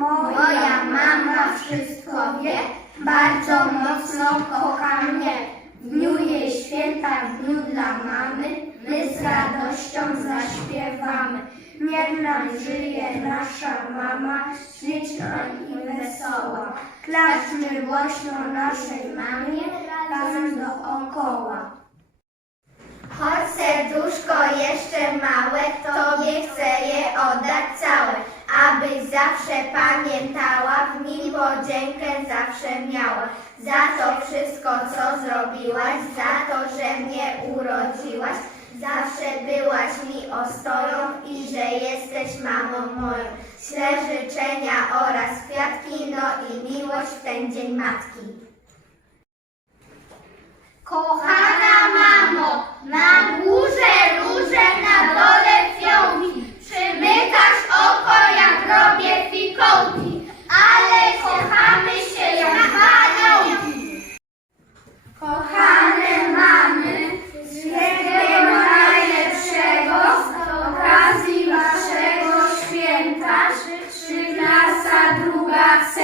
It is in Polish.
Moja mama wszystko wie, bardzo mocno kocha mnie. W dniu jej święta, w dniu dla mamy, my z radością zaśpiewamy. Niech nam żyje nasza mama, śliczna i wesoła. Klaszczmy głośno naszej mamie, razem dookoła. Choć serduszko jeszcze małe, Tobie zawsze pamiętała, w nim podziękę zawsze miała. Za to wszystko, co zrobiłaś, za to, że mnie urodziłaś, zawsze byłaś mi ostoją i że jesteś mamą moją. Ślę życzenia oraz kwiatki, no i miłość w ten dzień matki. Kochane mamy, wszystkiego najlepszego z okazji Waszego święta, 13 druga C.